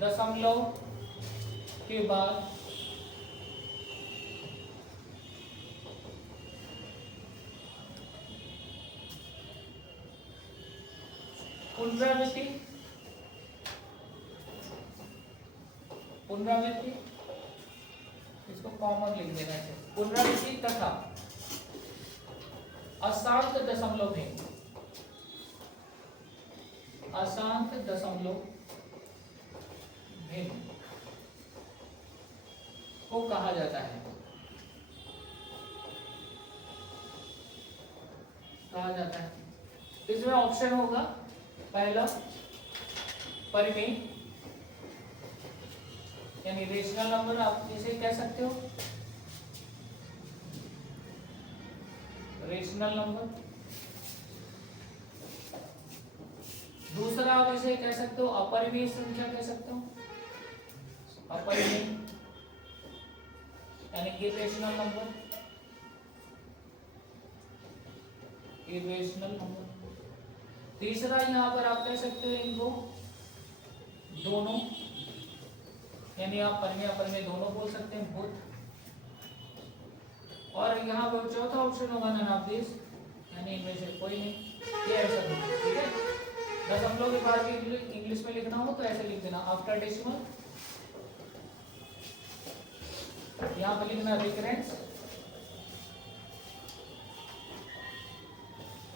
दशमलव के बाद पुनरावृत्ति इसको कॉमन लिख देना चाहिए। पुनरावृत्ति तथा अशांत दशमलव भिन्न, अशांत दशमलव भिन्न को कहा जाता है, इसमें ऑप्शन होगा पहला परिमेय यानी रेशनल नंबर, आप इसे कह सकते हो रेशनल नंबर। दूसरा आप इसे कह सकते हो अपरिमेय संख्या, कह सकते हो अपरिमेय यानी इरेशनल नंबर, इरेशनल नंबर। तीसरा यहाँ पर आप कह सकते हो इनको दोनों, यानी आप परिमेय अपरिमेय दोनों बोल सकते हैं, बोथ। और यहाँ पर चौथा ऑप्शन होगा नन ऑफ दिस, यानी इनमें से कोई नहीं, ये ऐसा नहीं, ठीक है। दशमलव के बाद भी इंग्लिश में लिखना हो तो ऐसे लिख देना आफ्टर डेसिमल, यहाँ पर लिखना रिकरेंस,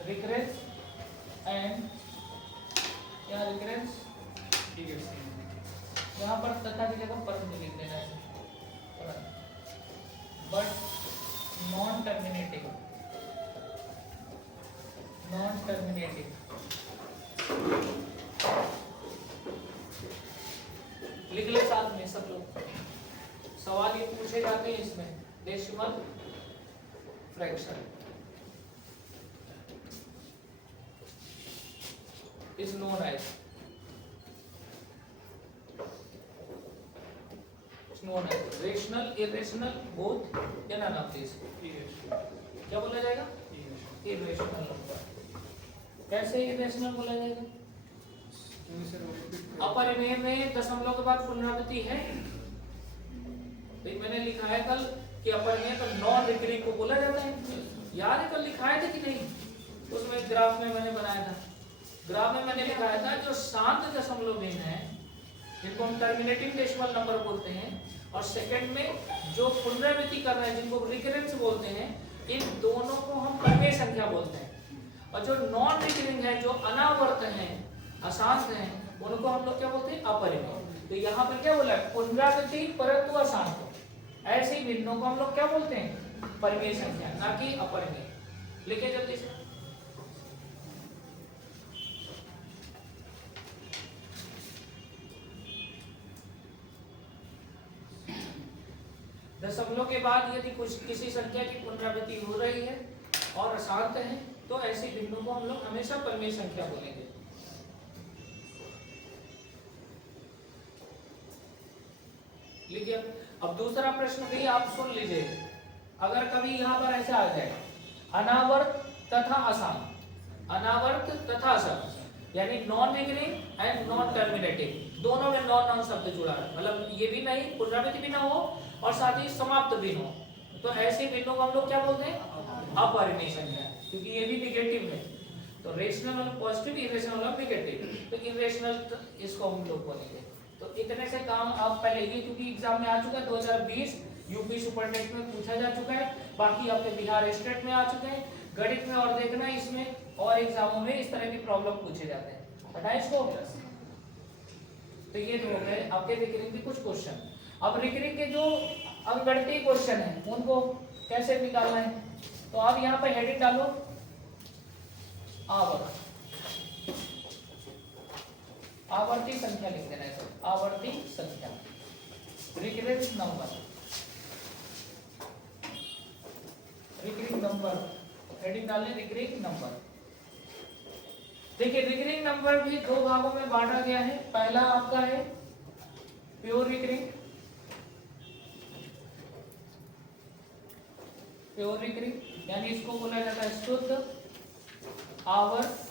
रिकरेंस एंड यहाँ रिकरेंस, यहाँ पर तथा की जगह पर लिख देना है, but non terminating, non terminating. लिख ले साथ में सब लोग, सवाल ये पूछे जाते हैं इसमें, decimal fraction is known as rational, irrational, both या none of these। क्या बोला जाएगा? irrational number. कैसे irrational बोला जाएगा? अपरिमेय में दशमलव के बाद पुनरावृत्ति है, तो मैंने लिखा है कल कि अपरिमेय तो नॉन रिकरिंग को बोला जाता है, याद है कल लिखाया था कि नहीं? उसमें ग्राफ में मैंने बनाया था, ग्राफ में मैंने लिखाया था जो शांत दशमलव भिन्न है जिनको हम टर्मिनेटिंग डेसिमल नंबर बोलते हैं, और सेकंड में जो पुनरावृत्ति कर रहे हैं जिनको रिकरेंस बोलते हैं, इन दोनों को हम परिमेय संख्या बोलते हैं। और जो नॉन रिकरिंग है, जो अनावर्त है, अशांत है, उनको हम लोग क्या बोलते हैं? अपरिमेय। तो यहाँ पर क्या बोला है? पुनरावृत्ति परंतु अशांत, ऐसे भिन्नों को हम लोग क्या बोलते हैं? परिमेय संख्या, ना कि अपरिमेय। लिखे जल्दी से। दशमलव के बाद यदि कुछ किसी संख्या की पुनरावृत्ति हो रही है और अशांत है, तो ऐसे भिन्नों को हम लोग हमेशा परिमेय संख्या बोलेंगे। लिखिए। अब दूसरा प्रश्न भी आप सुन लीजिए, अगर कभी यहाँ पर ऐसा आ जाए अनावर्त तथा अशांत, अनावर्त तथा अशांत यानी non recurring and non terminating, दोनों में नॉन नॉन शब्द जुड़ा है, मतलब ये भी नहीं, पुनरावृत्ति भी ना हो और साथ ही समाप्त भी हो, तो ऐसे भिन्नों को हम लोग क्या बोलते हैं? अपरिमेय संख्या, क्योंकि ये भी निगेटिव है। तो रेशनल वाला पॉजिटिव, इरेशनल वाला नेगेटिव, तो इरेशनल इसको हम लोग बोलेंगे। तो इतने से काम आप पहले ये, क्योंकि एग्जाम में आ चुका है 2020 यूपी सुपरटेट में पूछा जा चुका है, बाकी आपके बिहार स्टेट में आ चुके हैं, गणित में और देखना इसमें और एग्जामों में इस तरह की प्रॉब्लम पूछे जाते हैं, पता है इसको। तो ये हो गए आपके रिकरिंग के कुछ क्वेश्चन। अब रिकरिंग के जो अंकगणितीय क्वेश्चन है उनको कैसे निकालना है, तो आप यहाँ पे हेडिंग डालो आवर्त, आवर्ती संख्या लिख देना है, आवर्ती संख्या, recurrence number, recurring number, heading डालने रिकरिंग नंबर। देखिए रिकरिंग नंबर भी दो भागों में बांटा गया है। पहला आपका है प्योर रिकरिंग, प्योर रिकरिंग यानी इसको बोला जाता है शुद्ध आवर्त,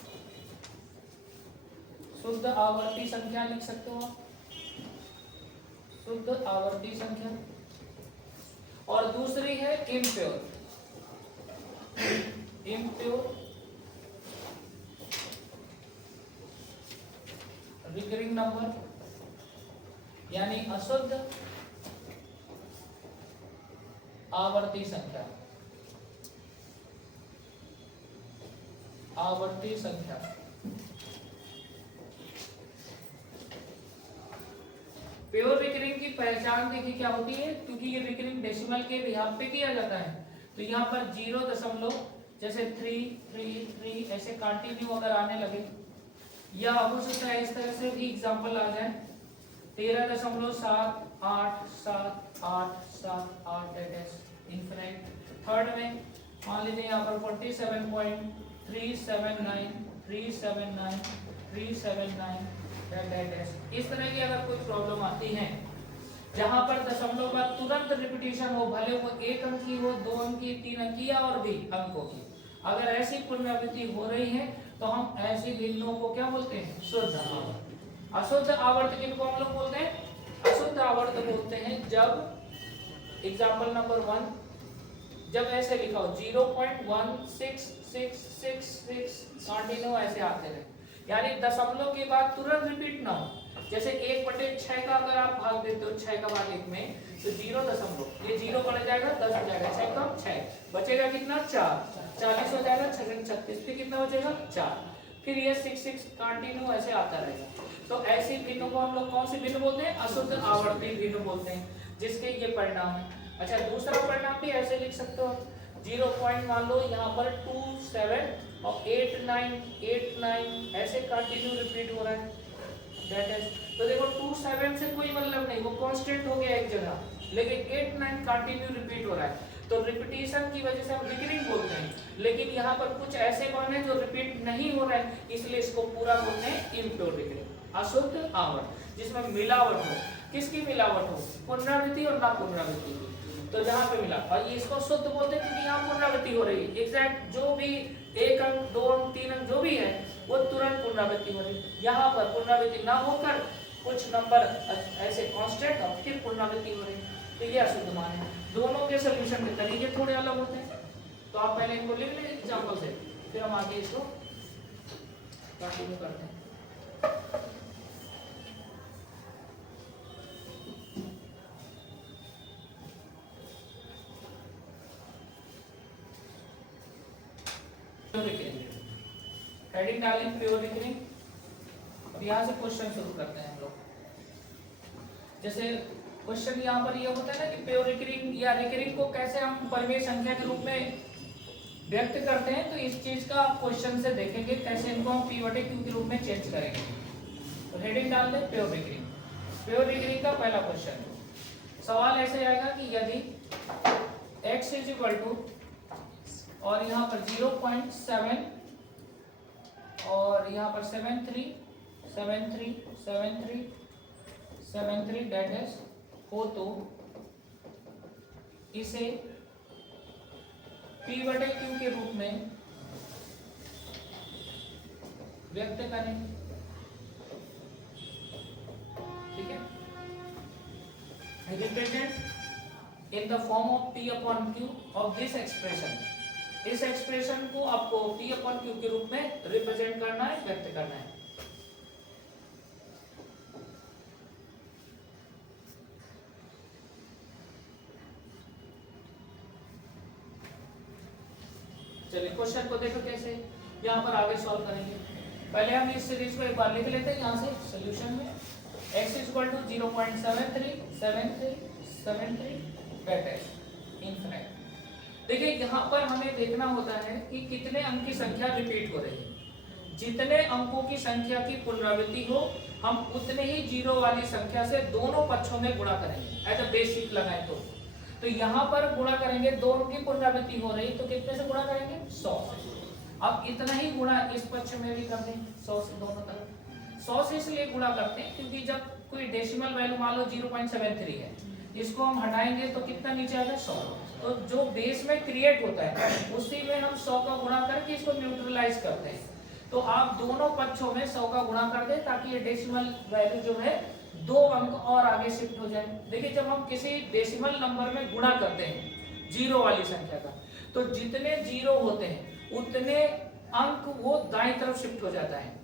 शुद्ध आवर्ती संख्या लिख सकते हो आप। शुद्ध आवर्ती संख्या, और दूसरी है इम्प्योर, इम्प्योर रिकरिंग नंबर, यानी अशुद्ध आवर्ती संख्या, आवर्ती संख्या। प्योर रिकरिंग की पहचान देखिए क्या होती है, क्योंकि ये रिकरिंग डेसिमल के बिहाफ पे किया जाता है, तो यहाँ पर 0 दशमलव जैसे 3 3 3 ऐसे कंटिन्यू अगर आने लगे, या हो सकता है इस तरह से भी एग्जांपल आ जाए 13.78787 दैट इज इनफिनिट। थर्ड में मान लीजिए यहाँ पर 47.379 दैट इज। इस तरह की अगर कोई प्रॉब्लम आती है जहां पर दशमलव का तुरंत रिपीटिशन हो, भले वो 1 अंक की हो, 2 अंक की, 3 अंक की या और भी अंकों की, अगर ऐसी पुनरावृत्ति हो रही है तो हम ऐसी भिन्नों को क्या बोलते हैं? शुद्ध आवर्त। अशुद्ध आवर्त किनको हम लोग बोलते हैं? अशुद्ध आवर्त बोलते हैं जब एग्जांपल नंबर 1 जब ऐसे लिखा हो 0.1666 कंटिन्यू ऐसे आते रहे, यानी दशमलव के बाद तुरंत रिपीट ना हो। जैसे 1/6 का अगर आप भाग देते हो 6 का भाग 1 में, तो 0 दशमलव, ये 0 बढ़ जाएगा 10 हो जाएगा, 6 का 6 बचेगा कितना? 4, 40 हो जाएगा, 6 36 पे कितना बचेगा? 4। फिर ये 66 कंटिन्यू ऐसे आता रहेगा। तो ऐसी भिन्नों को हम लोग कौन सी भिन्न बोलते हैं? अशुद्ध आवर्ती भिन्न बोलते हैं, जिसके ये परिणाम है। अच्छा, दूसरा परिणाम भी ऐसे लिख सकते हो, 0 पॉइंट मान लो यहाँ पर 27 और 89 ऐसे कंटिन्यू रिपीट हो रहा है, दैट इज। तो देखो 27 से कोई मतलब नहीं, वो कांस्टेंट हो गया एक जगह, लेकिन 89 कंटिन्यू रिपीट हो रहा है, तो रिपीटिशन की वजह से हम रिकरिंग बोलते हैं। लेकिन यहाँ पर कुछ ऐसे वर्ण हैं जो रिपीट नहीं हो रहा है, इसलिए इसको पूरा बोलते हैं इम्प्योर रिकरिंग, अशुद्ध आवर्त, जिसमें मिलावट हो। किसकी मिलावट हो? पुनरावृत्ति और ना पुनरावृत्ति की। तो जहाँ पे मिला, और ये इसको शुद्ध बोलते हैं क्योंकि यहाँ पुनरावृत्ति हो रही है, एग्जैक्ट जो भी 1 अंक 2 अंक 3 अंक जो भी है वो तुरंत पुनरावृत्ति हो रही है। यहाँ पर पुनरावृत्ति ना होकर कुछ नंबर ऐसे कांस्टेंट और फिर पुनरावृत्ति हो रही है, तो ये अशुद्ध मान है। दोनों के सोल्यूशन के तरीके थोड़े अलग होते हैं, तो आप पहले इनको लिख लें एग्जांपल से, फिर हम आगे इसको कंटिन्यू करते हैं। हेडिंग डालें प्योर रिकरिंग। अब यहाँ से क्वेश्चन शुरू करते हैं हम लोग। जैसे क्वेश्चन यहाँ पर ये होता है ना कि प्योर रिकरिंग या रिकरिंग को कैसे हम परिमेय संख्या के रूप में व्यक्त करते हैं, तो इस चीज का आप क्वेश्चन से देखेंगे कैसे इनको हम P/Q के रूप में चेंज करेंगे। तो हेडिंग डाल दें प्योर रिकरिंग। प्योर रिकरिंग का पहला क्वेश्चन, सवाल ऐसे आएगा कि यदि x इज इक्वल टू और यहाँ पर 0.7 और यहाँ पर 73 डेट इज हो, तो इसे P/Q के रूप में व्यक्त करें। ठीक है, represent in the form of P/Q of this expression. इस एक्सप्रेशन को आपको P/Q के रूप में रिप्रेजेंट करना है, व्यक्त करना है। चलिए क्वेश्चन को देखो कैसे यहाँ पर आगे सॉल्व करेंगे। पहले हम इस सीरीज को एक बार लिख लेते हैं यहाँ से सॉल्यूशन में। x is equal to 0.73 infinite. देखिए यहाँ पर हमें देखना होता है कि कितने अंक की संख्या रिपीट हो रही है। जितने अंकों की संख्या की पुनरावृत्ति हो, हम उतने ही जीरो वाली संख्या से दोनों पक्षों में गुणा करेंगे। एज अ बेसिक लगाए तो यहाँ पर गुणा करेंगे, 2 अंक की पुनरावृत्ति हो रही, तो कितने से गुणा करेंगे? 100 से। अब इतना ही गुणा इस पक्ष में भी कर दें, 100 से दोनों तरफ। 100 से इसलिए गुणा करते हैं क्योंकि जब कोई डेसिमल वैल्यू मान लो 0.73 है, इसको हम हटाएंगे तो कितना नीचे आएगा? 100। तो जो बेस में क्रिएट होता है उसी में हम 100 का गुणा करके इसको न्यूट्रलाइज करते हैं। तो आप दोनों पक्षों में 100 का गुणा कर दें ताकि ये डेसिमल वैल्यू जो है दो अंक और आगे शिफ्ट हो जाए। देखिए जब हम किसी डेसिमल नंबर में गुणा करते हैं जीरो वाली संख्या का, तो जितने जीरो होते हैं उतने अंक वो दाईं तरफ शिफ्ट हो जाता है।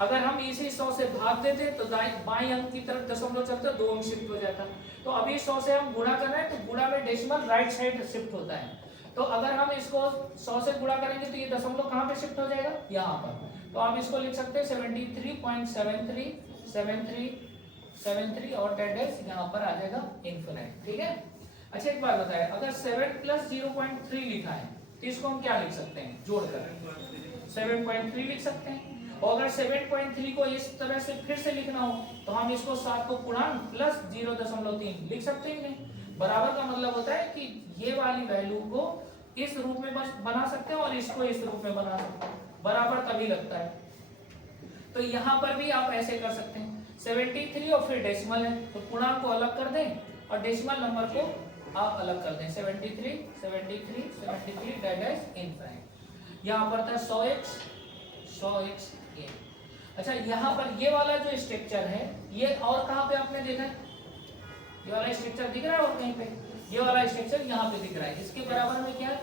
अगर हम इसी 100 से भाग देते तो बाईं अंक की तरफ दशमलव चलता, दो अंक शिफ्ट हो जाता। तो अभी 100 से हम गुणा कर रहे हैं तो गुणा में डेसिमल राइट साइड शिफ्ट होता है। तो अगर हम इसको 100 से गुणा करेंगे तो ये दशमलव कहाँ पे शिफ्ट हो जाएगा, यहाँ पर। तो आप इसको लिख सकते हैं 73.7373 और डेड यहाँ पर आ जाएगा इन्फिनिट। ठीक है। अच्छा एक बात बताए, अगर 7 + 0.3 लिखा है तो इसको हम क्या लिख सकते हैं, जोड़कर 7.3 लिख सकते हैं। और अगर 7.3 को इस तरह से फिर से लिखना हो तो हम इसको 7 को पूर्णांक प्लस 0.3 लिख सकते हैं। नहीं, बराबर का मतलब होता है कि ये वाली वैल्यू को इस रूप में बना सकते हैं और इसको इस रूप में बना सकते हैं, बराबर तभी लगता है। तो यहाँ पर भी आप ऐसे कर सकते हैं 73 और फिर डेसिमल है तो पूर्णांक को अलग कर दें और डेसिमल नंबर को आप अलग कर दें 73 डेड इनफाइनाइट। यहाँ पर था 100x ये। अच्छा यहाँ पर ये वाला जो स्ट्रक्चर है ये और कहाँ पे आपने देखा है, ये वाला स्ट्रक्चर दिख रहा है और कहीं पे, ये वाला स्ट्रक्चर यहाँ पे दिख रहा है। इसके बराबर में क्या है,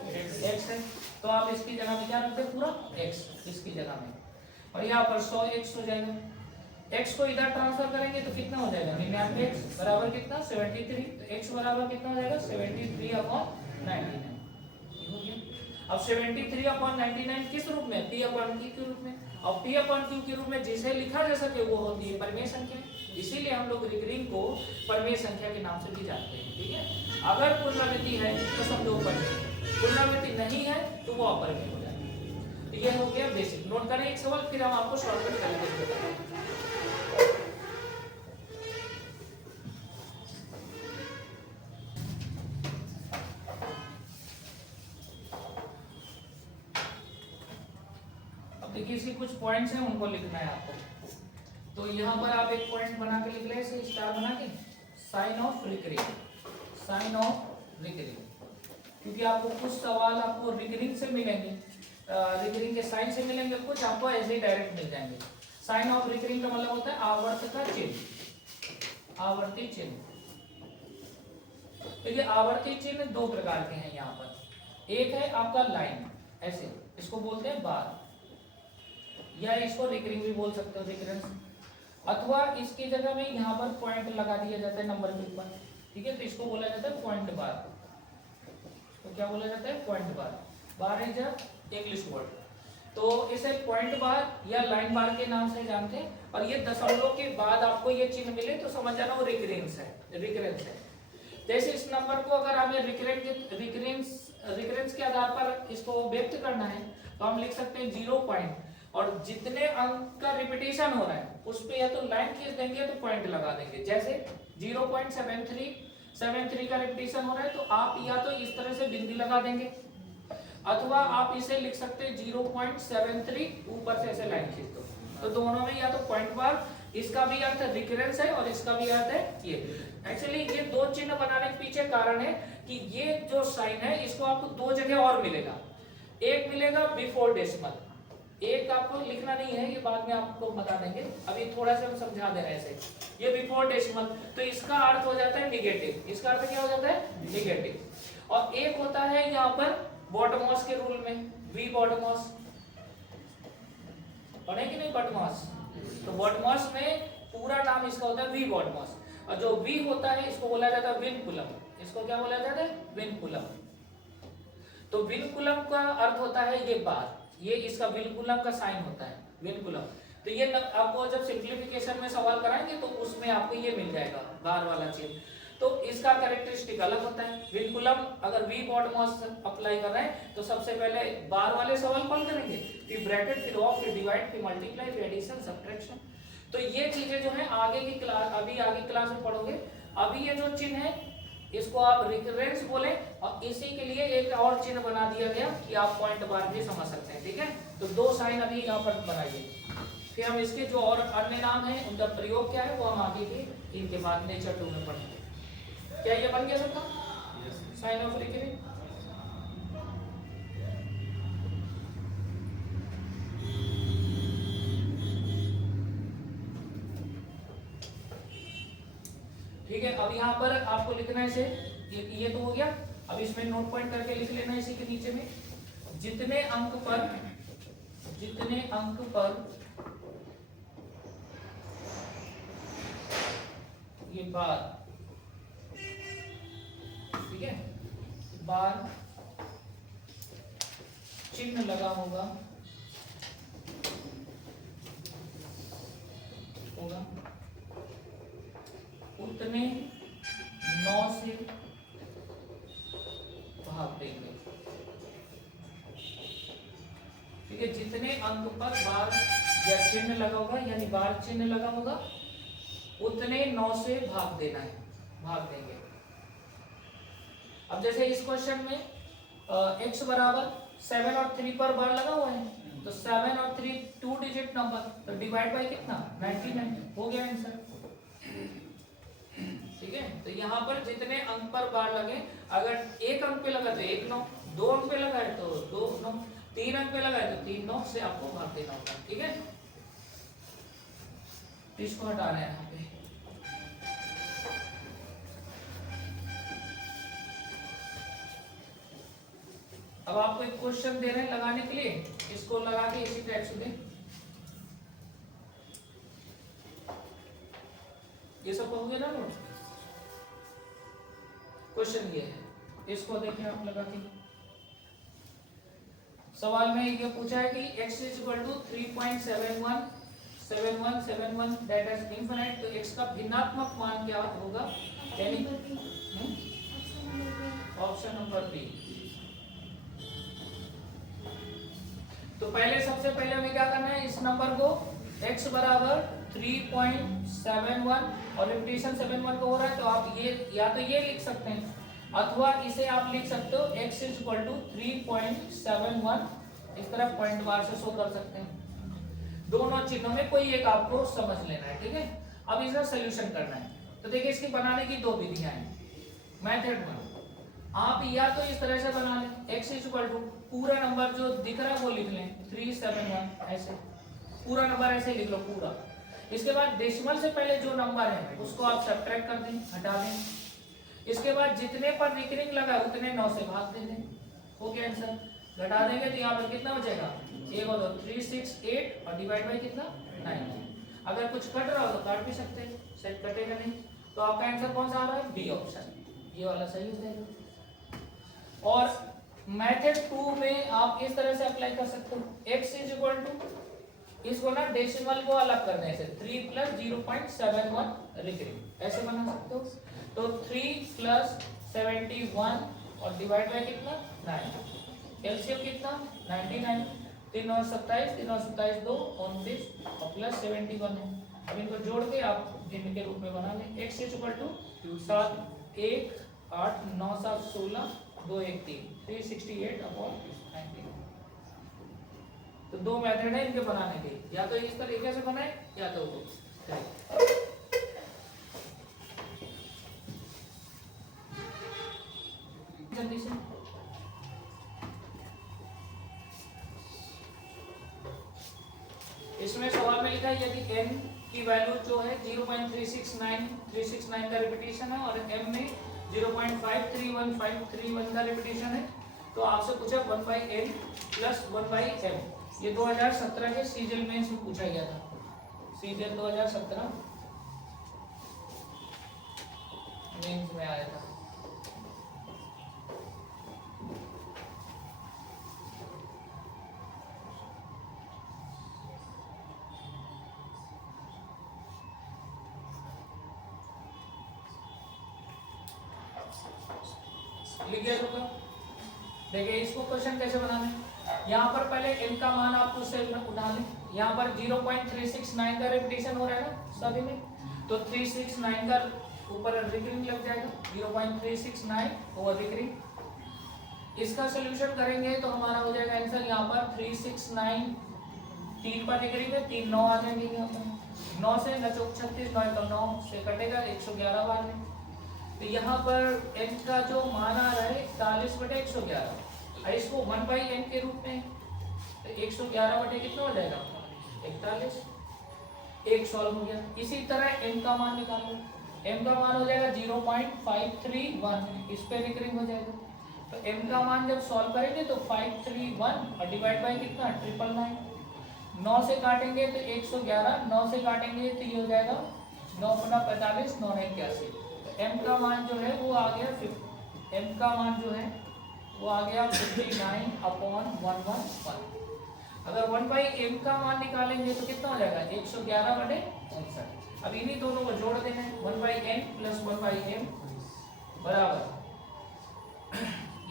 x है। तो आप इसकी जगह में क्या रखते हैं, पूरा x इसकी जगह में, और यहाँ पर 100x हो जाएगा। x को इधर ट्रांसफर करेंगे तो कितना हो जाएगा, 99x बराबर कितना 73। तो x बराबर कितना हो जाएगा 73/99। अब 73/99 किस रूप में, p/q के रूप में। और p/q के रूप में जिसे लिखा जा सके वो होती है परिमेय संख्या, इसीलिए हम लोग रिकरिंग को परिमेय संख्या के नाम से भी जानते हैं। ठीक है। अगर पुनरावृत्ति है तो समझो परिमेय, पुनरावृत्ति नहीं है तो वो अपरिमेय हो जाएगा। तो ये हो गया बेसिक। नोट करें एक सवाल, फिर हम आपको शॉर्टकट तरीके से बताएंगे। देखिए इसके कुछ पॉइंट्स हैं उनको लिखना है आपको। तो यहाँ पर आप एक पॉइंट बना के लिख ले, इसे स्टार बना के, sign of recurring, sign of recurring. क्योंकि आपको कुछ सवाल आपको रिकरिंग से मिलेंगे, रिकरिंग के साइन से मिलेंगे, कुछ आपको ऐसे ही डायरेक्ट मिल जाएंगे। साइन ऑफ रिकरिंग का मतलब होता है आवर्त का चिन्ह, आवर्ती चिन्ह। देखिए आवर्ती चिन्ह दो प्रकार के हैं यहाँ पर। एक है आपका लाइन, ऐसे इसको बोलते हैं बार, या इसको रिकरिंग भी बोल सकते हो, रिकरेंस। अथवा इसकी जगह में यहाँ पर पॉइंट लगा दिया जाता है नंबर के ऊपर। ठीक है, तो इसको बोला जाता है पॉइंट बार। तो क्या बोला जाता है, point bar. Bar is a English word, तो इसे पॉइंट बार या लाइन बार के नाम से जानते हैं। और ये दशमलव के बाद आपको ये चिन्ह मिले तो समझ जाना वो रिकरेंस है, रिकरेंस है। जैसे इस नंबर को अगर हमें रिकरेंस के आधार पर इसको व्यक्त करना है तो हम लिख सकते हैं 0 पॉइंट, और जितने अंक का रिपीटेशन हो रहा है उस पे या तो लाइन खींच देंगे या तो पॉइंट लगा देंगे। जैसे 0.73 का रिपीटेशन हो रहा है तो आप या तो इस तरह से बिंदी लगा देंगे, अथवा आप इसे लिख सकते हैं 0.73 ऊपर से ऐसे लाइन खींच दो। तो दोनों में या तो पॉइंट बार, इसका भी अर्थ रिकरेंस है और इसका भी अर्थ है ये। एक्चुअली ये दो चिन्ह बनाने के पीछे कारण है कि ये जो साइन है इसको आपको दो जगह और मिलेगा। एक मिलेगा बिफोर डेसिमल, एक आपको लिखना नहीं है, ये बाद में आपको बता देंगे, अभी थोड़ा सा हम समझा दे रहे हैं ऐसे। ये बिफोर डेसिमल, तो इसका अर्थ हो जाता है निगेटिव, इसका अर्थ क्या हो जाता है, निगेटिव। और एक होता है यहाँ पर बॉटमॉस के रूल में, वी बॉटमॉस, पढ़े कि नहीं बॉटमॉस। तो बॉटमॉस में पूरा नाम इसका होता है वी बॉटमॉस, और जो वी होता है इसको बोला जाता है विनकुलम। इसको क्या बोला जाता है, विनकुलम। तो विनकुलम का अर्थ होता है ये बार, ये इसका विनकुलम का साइन होता है, विनकुलम। तो ये आपको जब सिंप्लीफिकेशन में सवाल कराएंगे तो उसमें आपको ये मिल जाएगा बार वाला चिन्ह। तो इसका कैरेक्टरिस्टिक अलग होता है। विनकुलम अगर वी बॉटमॉस अप्लाई कर रहे हैं तो सबसे पहले बार वाले सवाल कौन करेंगे, फिर ब्रैकेट, फिर ऑफ, फिर डिवाइड, फिर मल्टीप्लाई, फिर एडिशन, सब्ट्रैक्शन। तो ये चीजें जो है आगे की क्लास, अभी आगे क्लास में पढ़ोगे। अभी ये जो चिन्ह है इसको आप रिकरेंस बोले, और इसी के लिए एक और चिन्ह बना दिया गया कि आप पॉइंट बार भी समझ सकते हैं। ठीक है, तो दो साइन अभी यहाँ पर बनाइए, फिर हम इसके जो और अन्य नाम है उनका प्रयोग क्या है वो हम आगे के इनके बाद नेचर 2 में पढ़ेंगे। क्या ये बन गया सबका साइन ऑफ रिकरिंग? ठीक है, अब यहाँ पर आपको लिखना है इसे, ये तो हो गया। अब इसमें नोट पॉइंट करके लिख लेना इसी के नीचे में, जितने अंक पर ये बार, ठीक है, बार चिन्ह लगा होगा उतने 9 से भाग देंगे। ठीक है, जितने अंक पर बार या चिन्ह लगा होगा, यानी बार चिन्ह लगा होगा, उतने 9 से भाग देना है, भाग देंगे। अब जैसे इस क्वेश्चन में x बराबर 7 और 3 पर बार लगा हुआ है, तो 7 और 3 2 डिजिट नंबर, तो डिवाइड बाय कितना 99, हो गया आंसर। ठीक है, तो यहाँ पर जितने अंक पर बार लगे, अगर एक अंक पे लगा तो 1 9, 2 अंक पे लगा है तो 2 9, 3 अंक पे लगा है तो 3 9 से आपको भाग देना होगा। ठीक है, इसको हटा रहे हैं यहाँ पे। अब आपको एक क्वेश्चन दे रहे हैं लगाने के लिए, इसको लगा के इसी टाइप से दें। ये सब हो गया ना नोट। क्वेश्चन ये है, इसको देखें आप लगा के। सवाल में ये पूछा है कि x is equal to 3.717171 that is infinite, तो x का भिन्नात्मक मान क्या होगा, यानी ऑप्शन नंबर बी। तो पहले सबसे पहले हमें क्या करना है, इस नंबर को x बराबर 3.71 और रिपीटेशन 71 को हो रहा है, तो आप ये या तो ये लिख सकते हैं, अथवा इसे आप लिख सकते हो x इज इक्वल टू 3.71, इस तरह पॉइंट बार से शो कर सकते हैं। दोनों चिन्हों में कोई एक आपको समझ लेना है। ठीक है, अब इसका सोल्यूशन करना है। तो देखिए, इसकी बनाने की दो विधियां हैं। मेथड में आप या तो इस तरह से बना लें, x इज इक्वल टू पूरा नंबर जो दिख रहा है वो लिख लें 371, ऐसे पूरा नंबर ऐसे लिख लो पूरा। इसके बाद डेसिमल से पहले जो नंबर है उसको आप सब्ट्रैक्ट कर दें, हटा दें। इसके बाद जितने पर रिकरिंग लगा उतने 9 से भाग दे दें, हो गया आंसर। घटा देंगे तो यहाँ पर कितना बचेगा, 1 और 2 368 और डिवाइड बाय कितना 9। अगर कुछ कट रहा हो तो काट भी सकते हैं, शायद कटेगा नहीं, तो आपका आंसर कौन सा आ रहा है, बी ऑप्शन, ये वाला सही हो जाएगा। और मेथड 2 में आप इस तरह से अप्लाई कर सकते हो, x इज इक्वल टू, इसको ना डेसिमल को अलग करने से 3 प्लस 0.71 रिकरिंग, ऐसे बना सकते हो। तो 3 प्लस 71 और डिवाइड बाय कितना 9, एलसीएम कितना 99, 3 और 27, 3 और 27 2 29 और प्लस 71 है। अब इनको जोड़ के आप इनके रूप में बना लें, x is equal to 7 1 8 9 7 16 2 1 3 368 upon 19। तो दो मेथड है इनके बनाने के, या तो इस तरीके से बनाए या तो वो जल्दी से। इसमें सवाल में लिखा है यदि n की वैल्यू जो है 0.369 का रिपीटेशन है और m में 0.531 का रिपीटेशन है, तो आपसे पूछा 1/n प्लस 1/m। ये 2017 के सीजीएल मेंस में पूछा गया था, सीजीएल 2017 मेंस में आया था। लिख गया होगा। देखिए इसको क्वेश्चन कैसे बनाना है, यहाँ पर पहले n का मान आप उससे उठा लें। यहाँ पर 0.369 का रिपीटेशन हो रहा है ना सभी में, तो 369 का ऊपर रिकरिंग लग जाएगा, 0.369 ओवर रिकरिंग। इसका सोल्यूशन करेंगे तो हमारा हो जाएगा आंसर, यहाँ पर 369 3 पर रिकरिंग है, 3 9 आ जाएंगे यहाँ पर, 9 से 9 चौक 36 9 तो 9 से कटेगा 111 बार में। तो यहाँ पर n का जो मान आ रहा है 41/111, इसको 1/n के रूप में, तो 111 बटे कितना हो जाएगा 41, एक सॉल्व हो गया। इसी तरह n का मान निकालो, m का मान हो जाएगा 0.531, इस पे रिकरिंग हो जाएगा। तो m का मान जब सॉल्व करेंगे तो 531 और डिवाइड बाय कितना 999, 9 से काटेंगे तो 111, 9 से काटेंगे तो ये हो जाएगा 9 गुना 45, 9 81। तो m का मान जो है वो आ गया m का मान जो है वो आ गया 59/111। अगर 1/m का मान निकालेंगे तो कितना हो जाएगा 111/59। अब इन्हीं दोनों को जोड़ देना है, 1/n प्लस 1/m बराबर,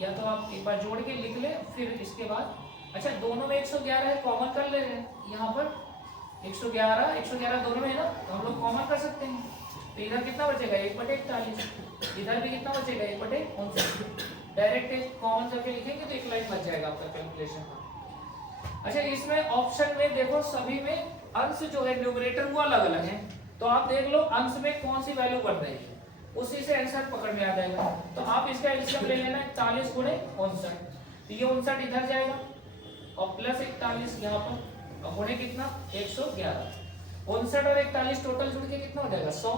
या तो आप एक बार जोड़ के लिख ले फिर इसके बाद, अच्छा दोनों में 111 है, कॉमन कर ले रहे हैं यहाँ पर 111 दोनों में है ना, तो हम लोग कॉमन कर सकते हैं। तो इधर कितना बचेगा 1/41, इधर भी कितना बचेगा 1/59। डायरेक्ट कॉमन करके लिखेंगे तो एक लाइन बच जाएगा आपका कैलकुलेशन का। अच्छा इसमें ऑप्शन में देखो सभी में अंश जो है न्यूमरेटर वो अलग अलग है, तो आप देख लो अंश में कौन सी वैल्यू बढ़ रही है, उसी से आंसर पकड़ में आ जाएगा। तो आप इसका एलसीएम ले लेना 40 गुणे 59, तो ये 59 इधर जाएगा और प्लस 41 यहाँ पर और गुणे कितना 111, 59 और 41 टोटल जुड़ के कितना हो जाएगा 100,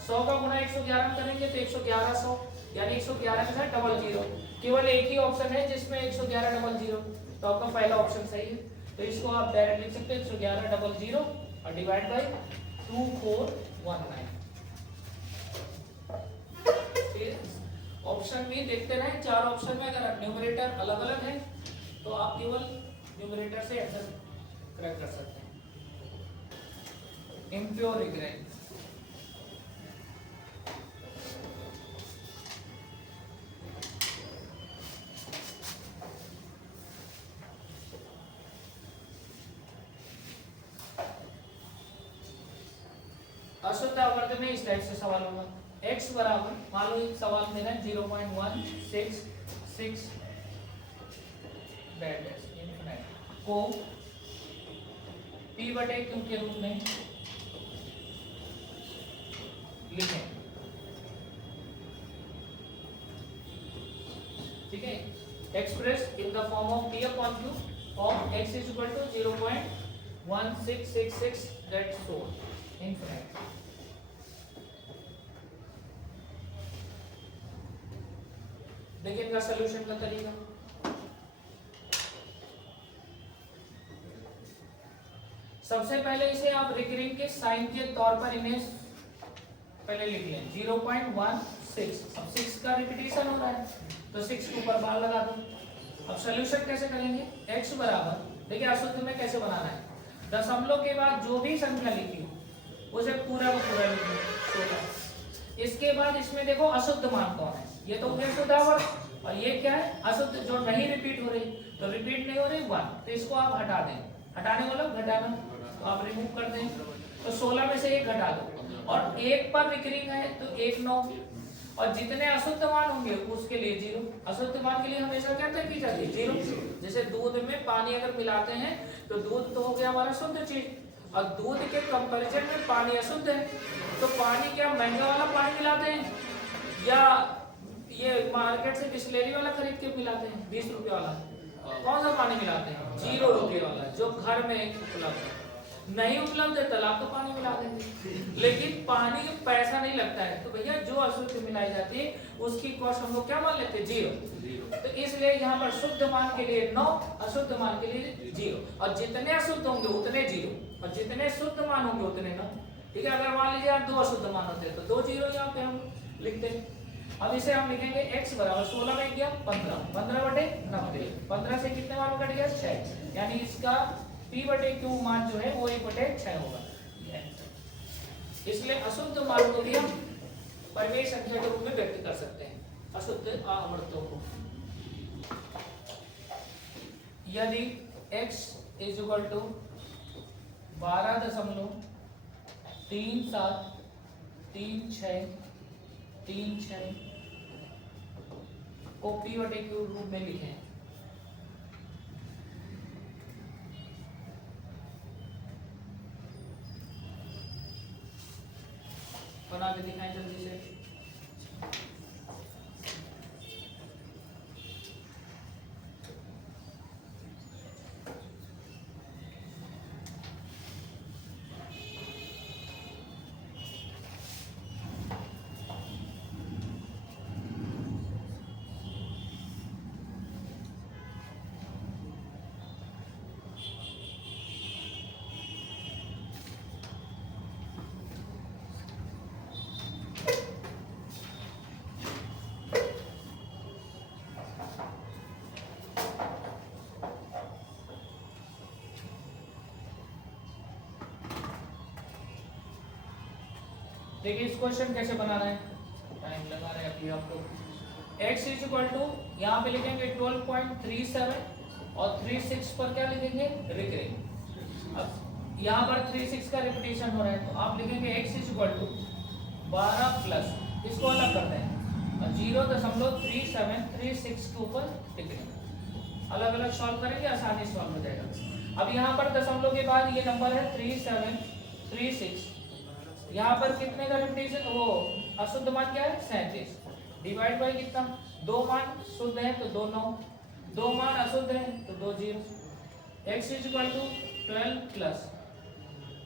100 का गुणा 111 करेंगे तो 111 100, यानी 111 के साथ 00। केवल एक ही ऑप्शन है जिसमें 111 00, तो आपका पहला ऑप्शन सही है। तो इसको आप डायरेक्ट लिख सकते हैं 111 00 और डिवाइड बाय 2419। ऑप्शन भी देखते रहे, चार ऑप्शन में अगर न्यूमरेटर अलग अलग है तो आप केवल न्यूमरेटर से आंसर करेक्ट कर सकते हैं। इम्प्योर रिग्रेन, अशुद्ध आवर्त में इस टाइप से सवाल होगा, x बराबर मान लो एक सवाल में है 0.166 को p/q के रूप में लिखें, ठीक है, express in the form of p/q of x = 0.1666 that's so infinite. देखिए इनका सॉल्यूशन का तरीका, सबसे पहले इसे आप रिकरिंग के साइन के तौर पर इन्हें पहले लिख लें 0.16, अब 6 का रिपीटेशन हो रहा है तो 6 के ऊपर बार लगा दो। अब सॉल्यूशन कैसे करेंगे, x बराबर, देखिए अशुद्ध में कैसे बनाना है, दशमलव के बाद जो भी संख्या लिखी हो उसे पूरा का पूरा लिखो 16। इसके बाद इसमें देखो अशुद्ध मान कौन है, ये तो शुद्ध आवर्त और ये क्या है अशुद्ध जो नहीं रिपीट हो रही, तो रिपीट नहीं हो रही 1, तो इसको आप हटा दें, हटाने मतलब घटाना, तो आप रिमूव कर दें, तो 16 में से 1 घटा दो और 1 पर रिकरिंग है तो 1 9, और जितने अशुद्ध मान होंगे उसके लिए 0, अशुद्ध मान के लिए हमेशा क्या तय की जाती है 0। जैसे दूध में पानी अगर मिलाते हैं तो दूध तो हो गया हमारा शुद्ध चीज, और दूध के कंपैरिजन में पानी अशुद्ध है, तो पानी क्या महंगा वाला पानी मिलाते हैं या ये मार्केट से बिस्लेरी वाला खरीद के मिलाते हैं 20 रुपए वाला, कौन सा पानी मिलाते हैं 0 रुपए वाला जो घर में उपलब्ध है, नहीं उपलब्ध है तालाब का पानी मिला देंगे, लेकिन पानी में पैसा नहीं लगता है, तो भैया जो अशुद्ध मिलाई जाती है उसकी कॉस्ट हम लोग क्या मान लेते हैं 0। तो इसलिए यहाँ पर शुद्ध मान के लिए 9, अशुद्ध मान के लिए 0, और जितने अशुद्ध होंगे उतने 0 और जितने शुद्ध मान होंगे उतने 9, ठीक है। अगर मान लीजिए आप 2 अशुद्ध मान होते हैं तो 2 0 यहाँ पे हम लिखते हैं। अब इसे हम लिखेंगे x बराबर 16 में गया 15, 15/90, 15 से कितने मान कट गया 6, यानी इसका p/q मान जो है वो 1/6 होगा। इसलिए अशुद्ध मान को भी हम परिमेय संख्या के रूप में व्यक्त कर सकते हैं, अशुद्ध आवर्तों को। यदि x = 12.373636 को p/q रूप में लिखें, बना के दिखाएं जल्दी से। देखिए इस क्वेश्चन कैसे बनाना है, टाइम लगा रहे हैं अभी आप लोग। x इज इक्वल टू यहाँ पे लिखेंगे 12.37 और 36 पर क्या लिखेंगे रिकरिंग। अब यहाँ पर 36 का रिपीटेशन हो रहा है तो आप लिखेंगे x is equal to 12 plus, इसको अलग करते हैं 0.3736 के ऊपर रिकरिंग। अलग अलग सॉल्व करेंगे, आसानी से सॉल्व हो जाएगा। अब यहाँ पर दशमलव के बाद ये नंबर है 3736, यहाँ पर कितने का रिपीटेशन, वो अशुद्ध मान क्या है 37, डिवाइड बाई कितना, दो मान शुद्ध है तो 2 9, दो मान अशुद्ध है तो 2 0। x is equal to 12 plus,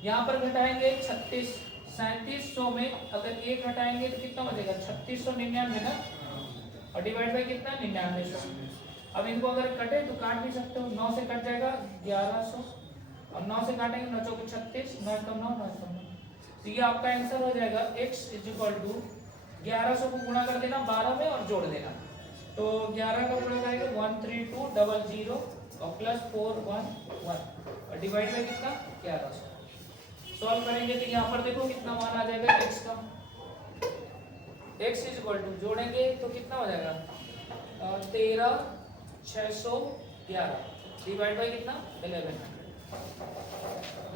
यहाँ पर घटाएंगे 36, 3700 में अगर 1 घटाएंगे तो कितना बचेगा 3699 ना, और डिवाइड बाई कितना 9900। अब इनको अगर कटे तो काट भी सकते हो, 9 से कट जाएगा 1100 और 9 से काटेंगे 9 चौके 36, 9 कम 9 9 कम 9, तो ये आपका आंसर हो जाएगा x इज इक्वल टू 1100 को गुणा कर देना 12 में और जोड़ देना, तो 11 का गुणा करेंगे 13200 और प्लस 411 और डिवाइड बाई कितना 1100। सॉल्व करेंगे तो यहाँ पर देखो कितना मान आ जाएगा x का, x इज इक्वल टू जोड़ेंगे तो कितना हो जाएगा 13611 डिवाइड बाई कितना 1100,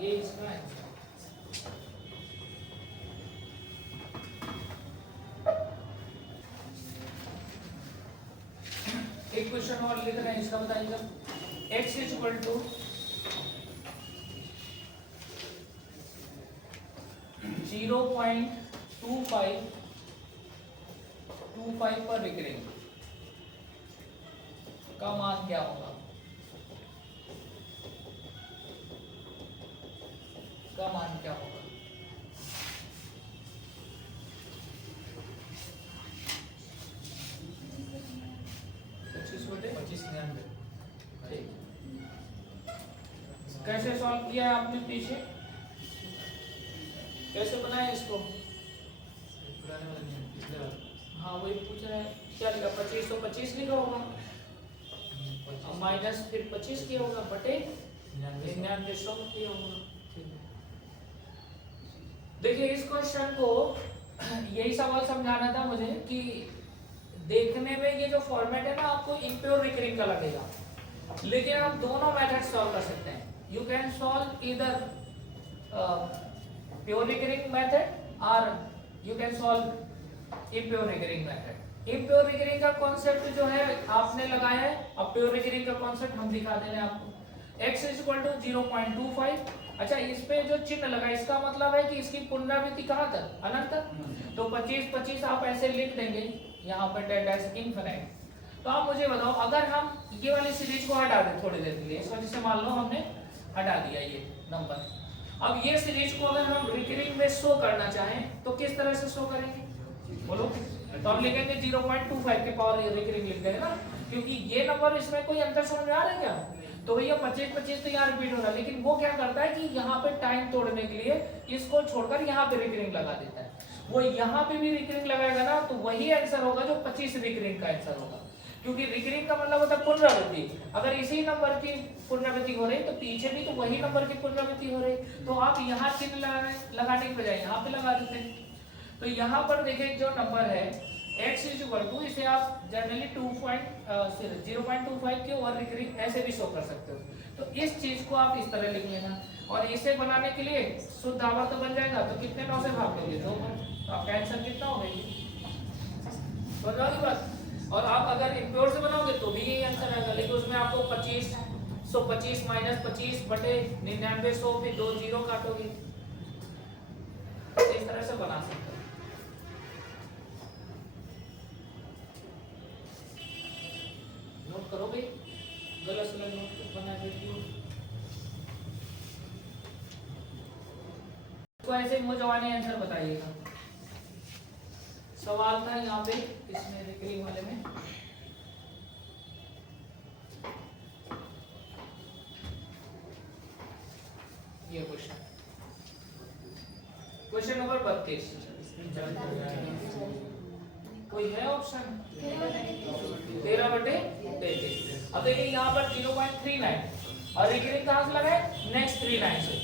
ये इसका आंसर। एक क्वेश्चन और लिख रहे हैं, इसका बताइए x इज इक्वल टू 0.25 पर रिकरिंग का मान क्या होगा, का मान क्या होगा। कैसे सॉल्व किया है आपने पीछे, कैसे बनाया इसको, हाँ वही पूछ रहे हैं, क्या लिखा 25 तो 25 लिखा होगा, माइनस फिर 25 किया होगा बटे 9900 किया होगा। देखिए इस क्वेश्चन को यही सवाल समझाना था मुझे कि देखने में ये जो फॉर्मेट है ना आपको इम्प्योर रिकरिंग का लगेगा, लेकिन आप दोनों मेथड सॉल्व कर सकते हैं। यू कैन सॉल्व इधर प्योर रिकरिंग मेथड और you can solve impure recurring method. Impure recurring का कॉन्सेप्ट जो है आपने लगाया है, अब प्योर रिकरिंग का कॉन्सेप्ट हम दिखा दे रहे हैं आपको। x इज इक्वल टू 0.25, अच्छा इस पे जो चिन्ह लगा इसका मतलब है कि इसकी पुनरावृत्ति कहाँ तक, अनंत तक, तो 25 25 आप ऐसे लिख देंगे यहाँ पर डेट इनफिनिट। तो आप मुझे बताओ अगर हम ये वाली सीरीज को हटा दें थोड़ी देर के लिए, इस वजह से मान लो हमने हटा दिया ये नंबर, अब ये सीरीज को अगर हम रिकरिंग में शो करना चाहें तो किस तरह से शो करेंगे बोलो, तो हम लिखेंगे 0.25 के पावर रिकरिंग लिख देंगे ना, क्योंकि ये नंबर इसमें कोई अंतर समझ में आ रहा है क्या, तो भैया 25 25 तो यहाँ रिपीट हो रहा है, लेकिन वो क्या करता है कि यहाँ पे टाइम तोड़ने के लिए इसको छोड़कर यहाँ पे रिकरिंग लगा देता है, वो यहाँ पे भी रिकरिंग लगाएगा ना तो वही आंसर होगा जो 25 रिकरिंग का आंसर होगा, क्योंकि रिकरिंग का मतलब होता है पुनरावृत्ति। अगर इसी नंबर की पुनरावृत्ति हो रही तो पीछे भी तो वही नंबर की पुनरावृत्ति हो रही, तो आप यहाँ चिन्ह लगाने के बजाय यहाँ पे लगा देते हैं। तो यहाँ पर देखिए जो नंबर है x इज इक्वल टू, इसे आप जनरली 0.25 के ओवर रिकरिंग ऐसे भी शो कर सकते हो, तो इस चीज को आप इस तरह लिख लेना, और इसे बनाने के लिए शुद्ध आवर्त बन जाएगा, तो कितने 9 से भाग दोगे 2, तो आपका आंसर कितना होगा, समझ रही बात। और आप अगर इम्प्योर से बनाओगे तो भी यही आंसर आएगा, लेकिन उसमें आपको 25 माइनस 25 बटे 9900 फिर 2 0 काटोगे, इस तरह से बना सकते हो। नोट करो भाई, गलत सलत नोट बना देती हो तो ऐसे मुझवाने आंसर बताइएगा। सवाल था यहाँ पे इसमें रिकरिंग वाले में, ये क्वेश्चन नंबर 32, कोई है ऑप्शन 13/33। अब देखिए यहाँ पर 0.39 और रिकरिंग कहाँ से लगाए, नेक्स्ट 39 से,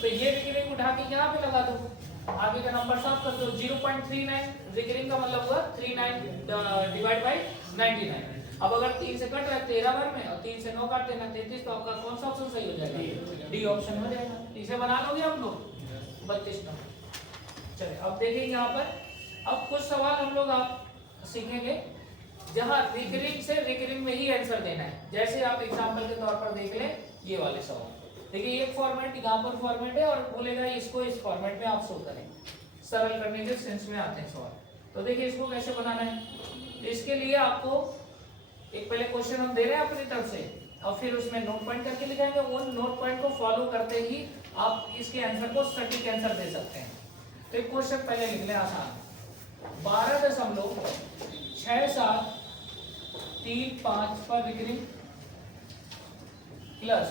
तो ये रिकरिंग उठा के यहाँ पे लगा दो, आगे का नंबर साफ कर दो। 0.39 रिकरिंग का मतलब हुआ 39 डिवाइड बाय 99। अब अगर 3 से कट रहा है 13 बार में और 3 से 9 काट देना 33, तो आपका कौन सा ऑप्शन सही हो जाएगा? डी ऑप्शन हो जाएगा। इसे बना लोगे हम लोग 32 नंबर। चलिए अब देखेंगे यहाँ पर। अब कुछ सवाल हम लोग आप सीखेंगे जहाँ रिकरिंग से रिकरिंग में ही आंसर देना है। जैसे आप एग्जांपल के तौर पर देख लें ये वाले सवाल। देखिए एक फॉर्मेट यहाँ पर फॉर्मेट है और बोलेगा इसको इस फॉर्मेट में आप शो करें। सरल करने के सेंस में आते हैं सवाल। तो देखिए इसको कैसे बनाना है। इसके लिए आपको एक पहले क्वेश्चन हम दे रहे हैं अपनी तरफ से और फिर उसमें नोट पॉइंट करके लिखाएंगे। उन नोट पॉइंट को फॉलो करते ही आप इसके आंसर को सटीक आंसर दे सकते हैं। तो एक क्वेश्चन पहले लिख लें आसान। 12.6735 पर रिकरिंग प्लस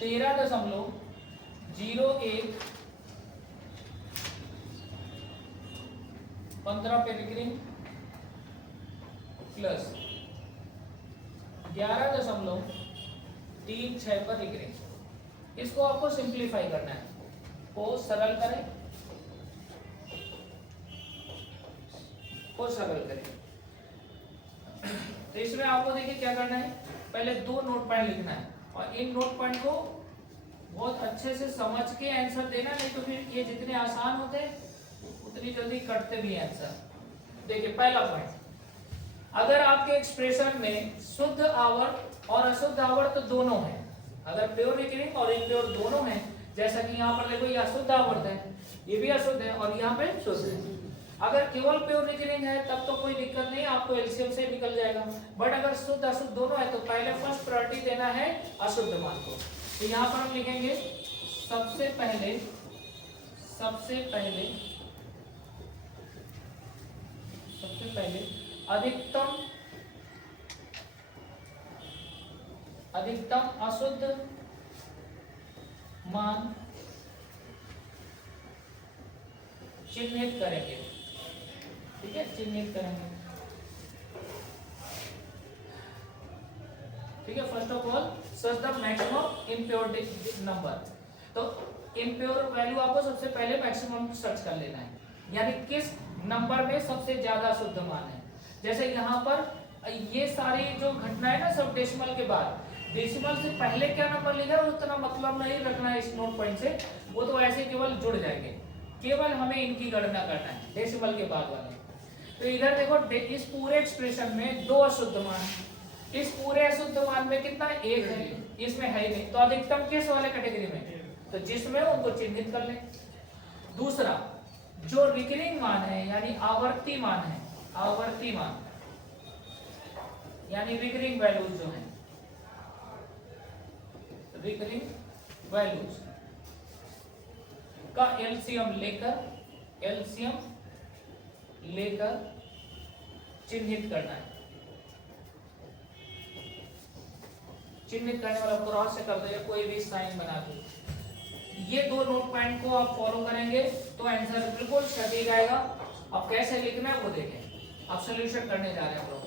13.0115 पे रिकरिंग प्लस 11.36 पर रिकरिंग। इसको आपको सिंप्लीफाई करना है, को सरल करें, को सरल करें। तो इसमें आपको देखिए क्या करना है, पहले 2 नोट पॉइंट लिखना है और इन नोट पॉइंट को बहुत अच्छे से समझ के आंसर देना, नहीं तो फिर ये जितने आसान होते हैं उतनी जल्दी कटते भी आंसर। देखिए पहला पॉइंट, अगर आपके एक्सप्रेशन में शुद्ध आवर्त और अशुद्ध आवर्त दोनों है, अगर प्योर रिकरिंग और इम्प्योर दोनों है, जैसा कि यहाँ पर देखो ये अशुद्ध आवर्त है, ये भी अशुद्ध है और यहाँ पे शुद्ध है। अगर केवल प्योर रिकरिंग है तब तो कोई दिक्कत नहीं, आपको एलसीएम से निकल जाएगा। बट अगर शुद्ध अशुद्ध दोनों है तो पहले फर्स्ट प्रायोरिटी देना है अशुद्ध मान को। तो यहाँ पर हम लिखेंगे सबसे पहले अधिकतम अशुद्ध मान चिन्हित करेंगे। ठीक है, चिन्हित करेंगे। ठीक है, first of all search the maximum impure number. तो इम्प्योर वैल्यू आपको सबसे पहले मैक्सिमम सर्च कर लेना है, यानी किस नंबर में सबसे ज्यादा शुद्ध मान है। जैसे यहाँ पर ये सारी जो घटना है ना सब डेसिमल के बाद, डेसिमल से पहले क्या नंबर लिखा है उतना मतलब नहीं रखना है इस नोट पॉइंट से, वो तो ऐसे केवल जुड़ जाएंगे। केवल हमें इनकी गणना करना है डेसिमल के बाद वाले। तो इधर देखो इस पूरे एक्सप्रेशन में 2 अशुद्ध मान, इस पूरे अशुद्ध मान में कितना 1 है, इसमें है ही नहीं। तो अधिकतम किस वाले कैटेगरी में, तो जिसमें उनको चिन्हित कर लें। दूसरा जो रिकरिंग मान है यानी आवर्ती मान है, आवर्ती मान यानी रिकरिंग वैल्यूज जो है, रिकरिंग वैल्यूज का एलसीएम लेकर चिन्हित करना है। चिन्हित करने वाला क्रॉस से कर दो या कोई भी साइन बना दो। ये 2 नोट पॉइंट को आप फॉलो करेंगे तो आंसर बिल्कुल सटीक आएगा। अब कैसे लिखना है वो देखें। अब सॉल्यूशन करने जा रहे हैं हम लोग।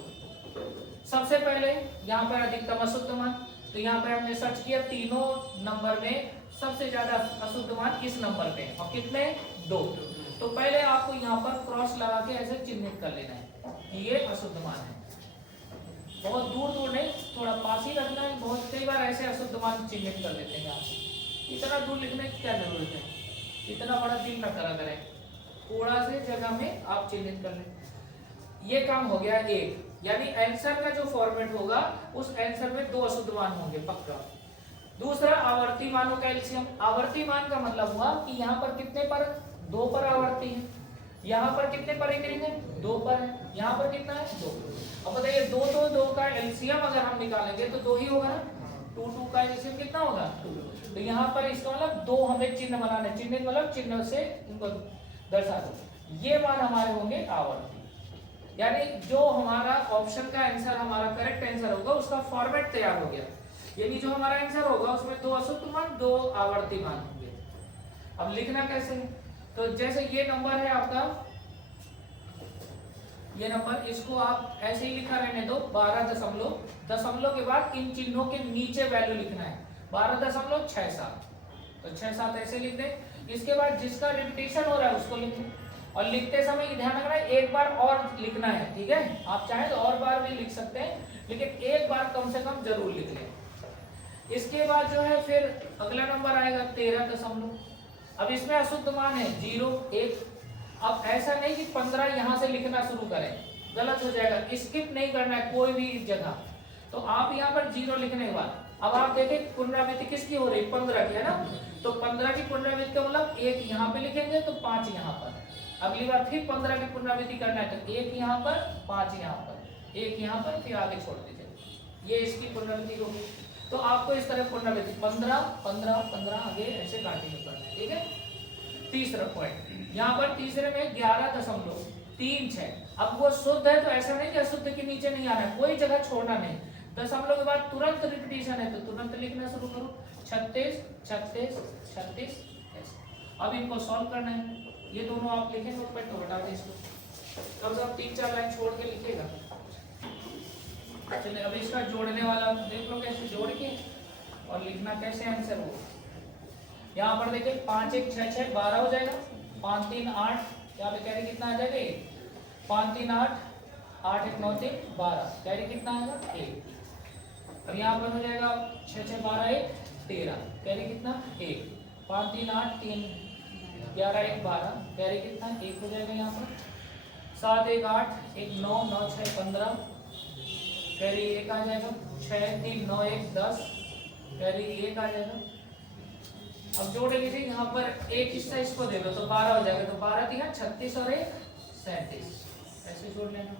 सबसे पहले यहाँ पर अधिकतम अशुद्ध मान, तो यहाँ पर हमने सर्च किया तीनों नंबर में सबसे ज्यादा अशुद्ध मान इस नंबर पे और कितने 2। तो पहले आपको यहाँ पर क्रॉस लगा के ऐसे चिन्हित कर लेना है कि ये अशुद्ध मान है। बहुत दूर नहीं, थोड़ा पास ही रखना है। बहुत कई बार ऐसे अशुद्ध मान चिन्हित कर लेते हैं आप। इतना दूर लिखने की क्या जरूरत है, इतना बड़ा दिल न करा करें, थोड़ा से जगह में आप चिन्हित कर लें। ये काम हो गया 1, यानी आंसर का जो फॉर्मेट होगा उस आंसर में 2 अशुद्ध मान होंगे पक्का। दूसरा आवर्ती मानों का एलसीएम। आवर्ती मान का मतलब हुआ कि यहाँ पर कितने पर 2 पर आवर्ती है, यहाँ पर कितने पर रिकरिंग है 2 पर है, यहाँ पर कितना है 2। अब बताइए 2 का एलसीएम अगर हम निकालेंगे तो 2 ही होगा ना। 2 का एलसीएम कितना होगा 2। तो यहाँ पर इसका मतलब 2 हमें चिन्ह बनाना है। चिन्ह मतलब चिन्ह से इनको दर्शा दो। ये मान हमारे होंगे आवर्ती, यानी जो हमारा ऑप्शन का आंसर हमारा करेक्ट आंसर होगा उसका फॉर्मेट तैयार हो गया। यानी जो हमारा आंसर होगा उसमें 2 अशुद्ध मान 2 आवर्ती मान होंगे। अब लिखना कैसे है, तो जैसे ये नंबर है आपका, ये नंबर इसको आप ऐसे ही लिखा रहने दो 12 दशमलव के बाद इन चिन्हों के नीचे वैल्यू लिखना है 12.67। तो 67 ऐसे लिख दें। इसके बाद जिसका रिपीटेशन हो रहा है उसको लिखें, और लिखते समय ये ध्यान रखना है एक बार और लिखना है, ठीक है। आप चाहें तो और बार भी लिख सकते हैं, लेकिन एक बार कम से कम जरूर लिख लें। इसके बाद जो है फिर अगला नंबर आएगा 13 अब इसमें अशुद्ध मान है 0 1। अब ऐसा नहीं कि 15 यहाँ से लिखना शुरू करें, गलत हो जाएगा, स्किप नहीं करना है कोई भी जगह। तो आप यहाँ पर 0 लिखने के बाद अब आप देखें पुनरावृत्ति किसकी हो रही है, 15 की है ना। तो 15 की पुनरावृत्ति का मतलब 1 यहाँ पे लिखेंगे तो 5 यहाँ पर। अगली बार फिर 15 की पुनरावृत्ति करना है तो 1 यहाँ पर 5 यहाँ पर 1 यहाँ पर, फिर आगे छोड़ दीजिए, ये इसकी पुनरावृत्ति होगी। तो आपको इस तरह पुनरावृत्ति 15 15 15 आगे ऐसे कंटिन्यू करना है, ठीक है। तीसरा पॉइंट यहाँ पर तीसरे में 11.36। अब वो शुद्ध है तो ऐसा नहीं कि अशुद्ध के नीचे नहीं आना है, कोई जगह छोड़ना नहीं। दशमलव के बाद तुरंत रिपीटिशन है तो तुरंत लिखना शुरू करो, 36 36 36। अब इनको सॉल्व करना है, ये दोनों आप लिखें नोट पर, तो हटा दें इसको, कम से कम 3-4 लाइन छोड़ के लिखेगा। चलिए अब इसका जोड़ने वाला देख लो कैसे जोड़ के और लिखना कैसे आंसर हो। यहाँ पर देखिए 5 1 6 6 12 हो जाएगा, 5 3 8, यहाँ पे कैरी कितना आ जाएगा 1, 5 3 8 8 1 9 3 12, कैरी कितना आएगा 1। अब यहाँ पर हो जाएगा 6 6 12 1 13, कैरी कितना 1, 5 3 8 3 11 1 12, कैरी कितना 1 हो जाएगा। यहाँ पर 7 1 8 1 9 9 6 15, कैरी 1 आ जाएगा, 6 3 9 1 10, कैरी 1 आ जाएगा। अब जोड़ लीजिए, यहाँ पर एक हिस्सा इसको दे दो तो 12 हो जाएगा, तो 12 दिया 36 और 1 37, ऐसे जोड़ लेना।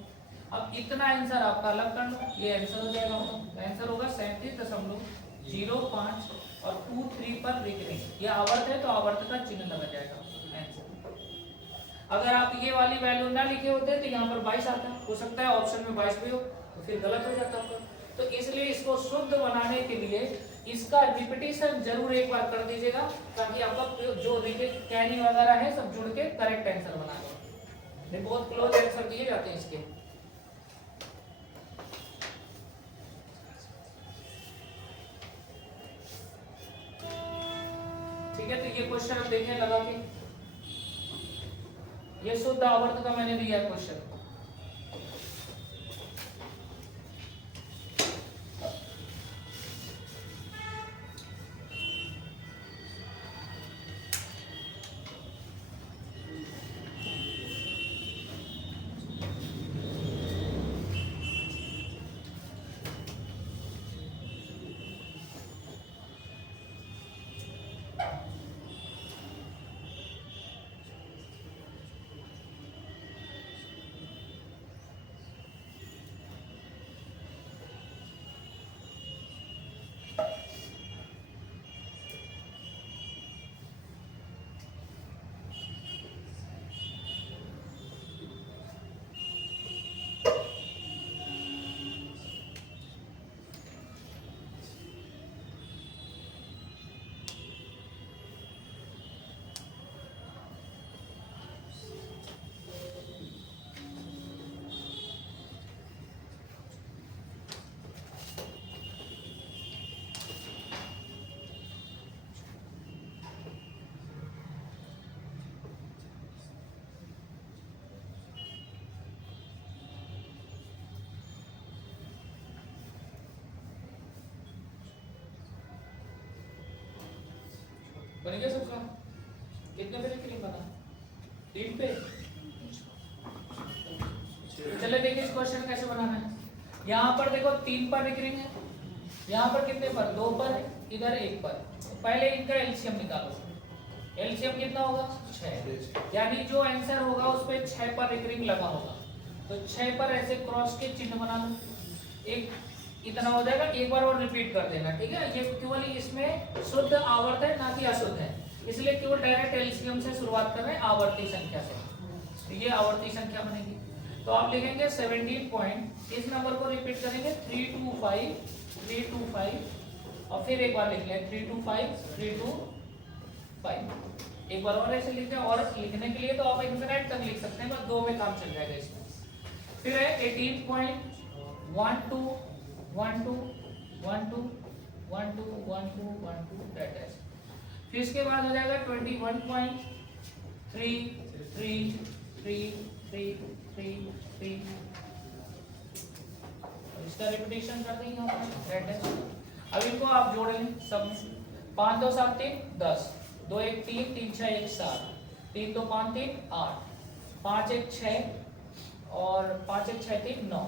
अब इतना आंसर आपका अलग कर लो, ये आंसर हो जाएगा, आंसर होगा 37.05 और 2 3 पर रिकरिंग, ये आवर्त है तो आवर्त का चिन्ह लगा जाएगा आंसर। अगर आप ये वाली वैल्यू ना लिखे होते तो यहाँ पर 22 आता, हो सकता है ऑप्शन में 22 भी हो तो फिर गलत हो जाता आपका। तो इसलिए इसको शुद्ध बनाने के लिए इसका रिपीटिशन जरूर एक बार कर दीजिएगा, ताकि आपका जो कैरी वगैरह है सब जुड़ के करेक्ट आंसर बना लो। बहुत क्लोज आंसर दिए जाते हैं इसके। ठीक है, तो ये क्वेश्चन अब देखने लगा कि ये शुद्ध आवर्त का मैंने दिया क्वेश्चन। बन गया सबका? कितने पे रिकरिंग बना? 3 पे। चले देखिए इस क्वेश्चन कैसे बनाना है। यहाँ पर देखो 3 पर रिकरिंग है, यहाँ पर कितने पर 2 पर है, इधर 1 पर। तो पहले इनका एलसीएम निकालो। एलसीएम कितना होगा 6, यानी जो आंसर होगा उस पे 6 पर रिकरिंग लगा होगा। तो 6 पर ऐसे क्रॉस के चिन्ह बना लो, एक इतना हो जाएगा। एक बार और रिपीट कर देना, ठीक है। ये केवल इसमें शुद्ध आवर्त है ना कि अशुद्ध है, इसलिए केवल डायरेक्ट एलसीएम से शुरुआत कर रहे हैं आवर्ती संख्या से। तो ये आवर्ती संख्या बनेगी, तो आप लिखेंगे 17 पॉइंट, इस नंबर को रिपीट करेंगे 325 325 और फिर एक बार लिख लें 325 325। एक बार और ऐसे लिख दें, और लिखने के लिए तो आप इनफिनिट तक लिख सकते हैं, बस 2 में काम चल जाएगा इसमें। फिर है 18.12 1 2 1 2 1 2 1 2 1 2 दैट इज। फिर इसके बाद हो जाएगा 21.3333333 इसका रिपीटेशन कर देंगे यहाँ पर। अब इनको आप जोड़ लें सब में। 5 2 7 3 10, 2 1 3 3 6 1 7, 3 2 5 3 8, 5 1 6 और 5 1 6 3 9,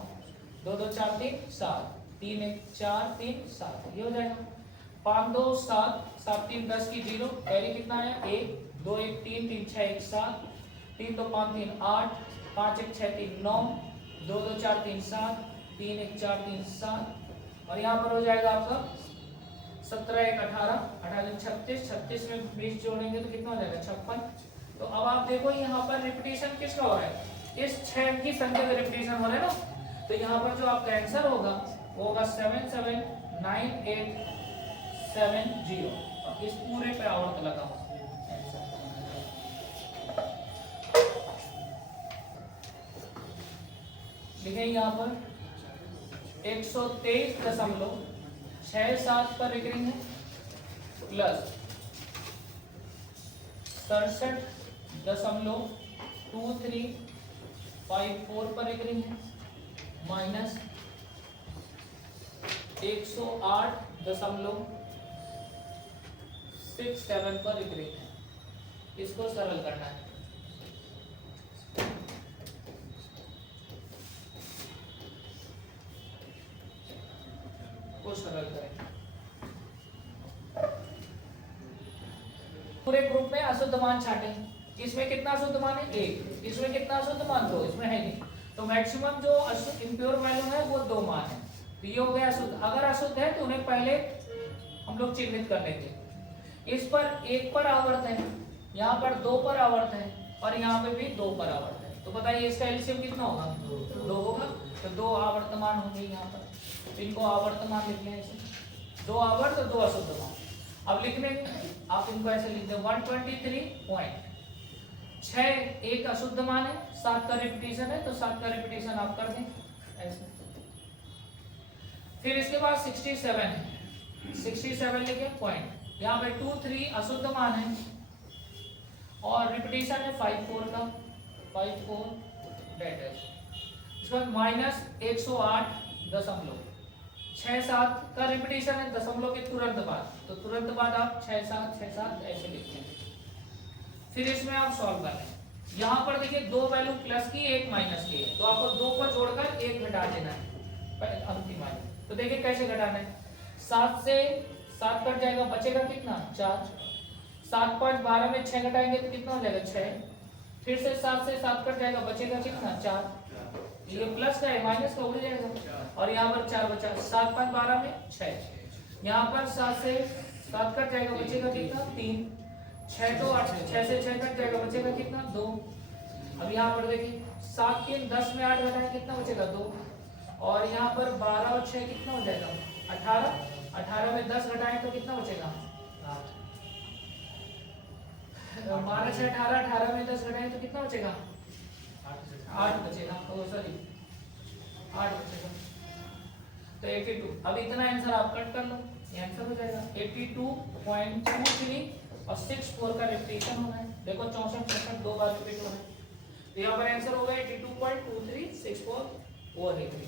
2 2 4 3 7, 3 1 4 3 7, ये हो जाएगा। 5 2 7 7 3 10 की 0, कैरी कितना आया 1, 2 1 3 3 6 1 7, 3 2 5 3 8, 5 1 6 3 9, 2 2 4 3 7, 3 1 4 3 7 और यहाँ पर हो जाएगा आपका 17 1 18, 18 36, 36 में 20 जोड़ेंगे तो कितना हो जाएगा 56। तो अब आप देखो यहाँ पर रिपीटेशन किसका हो रहा है, इस 6 की संख्या का रिपीटेशन हो रहा है ना। तो यहाँ पर जो आपका आंसर होगा वो होगा 779870। इस पूरे पे आवर्त लगाओ। देखिए यहाँ पर 123.67 पर रिकरिंग है प्लस 67.2354 पर रिकरिंग है माइनस 108.67 पर रिकरिंग है। इसको सरल करना है। सरल करें। पूरे ग्रुप में अशुद्ध मान छाटे। इसमें कितना अशुद्ध मान है 1, इसमें कितना अशुद्ध मान 2, इसमें है नहीं। तो मैक्सिमम जो अशुद्ध इंप्योर वैल्यू है वो 2 मान है। तो ये हो गया अशुद्ध। अगर अशुद्ध है तो उन्हें पहले हम लोग चिन्हित कर लेते हैं। इस पर 1 पर आवर्त है, यहाँ पर 2 पर आवर्त है और यहाँ पे भी 2 पर आवर्त है। तो बताइए इसका एलसीएम कितना होगा 2 होगा। तो 2 आवर्तमान होंगे यहाँ पर। इनको आवर्तमान लिखने हैं ऐसे, 2 आवर्त 2 अशुद्ध मान। अब लिखने आप इनको ऐसे लिख दें 123.6 एक अशुद्ध मान है, 7 का रिपीटेशन है तो 7 का रिपीटेशन आप कर दें ऐसे। फिर इसके बाद 67 है, 67 लिखे पॉइंट। यहाँ पे 2 3 अशुद्ध मान है और रिपीटेशन है 5 4 का 5 4 डेट है। इसके बाद माइनस 108.6 7 का रिपीटेशन है दशमलव के तुरंत बाद। तो तुरंत बाद आप 6 7 6 7 ऐसे लिखते हैं। फिर इसमें आप सॉल्व कर लें। यहाँ पर देखिए 2 वैल्यू प्लस की 1 माइनस की है, तो आपको 2 को जोड़कर 1 घटा देना है अंतिम वाली। तो देखिए कैसे घटाना है। 7 से 7 कट जाएगा, बचेगा कितना 4। 7 5 12 में 6 घटाएंगे तो कितना हो जाएगा 6। फिर से 7 से 7 कट जाएगा, बचेगा कितना 4। ये प्लस का है माइनस का उड़ जाएगा और यहाँ पर 4 बचा। 7 5 12 में 6। यहाँ पर 7 से 7 कट जाएगा, बचेगा कितना 3। 6 2 8, 6 से 6 कट जाएगा, बचेगा कितना 2। अब यहाँ पर देखिए 7 3 10 में 8 घटाएं कितना बचेगा 2। और यहाँ पर 12 और 6 कितना हो जाएगा 18। 18 में 10 घटाएं तो कितना बचेगा 12 6 18, 18 में 10 घटाएं तो कितना बचेगा 8 बचेगा। सॉरी 8 बचेगा। तो 82। अब इतना आंसर आप कट कर लो, ये आंसर हो जाएगा 82.23 और 64 का रिपीटेशन होना है। देखो 64 64 2 बार रिपीट हो रहा है। तो यहाँ पर आंसर होगा 82.2364 और 83।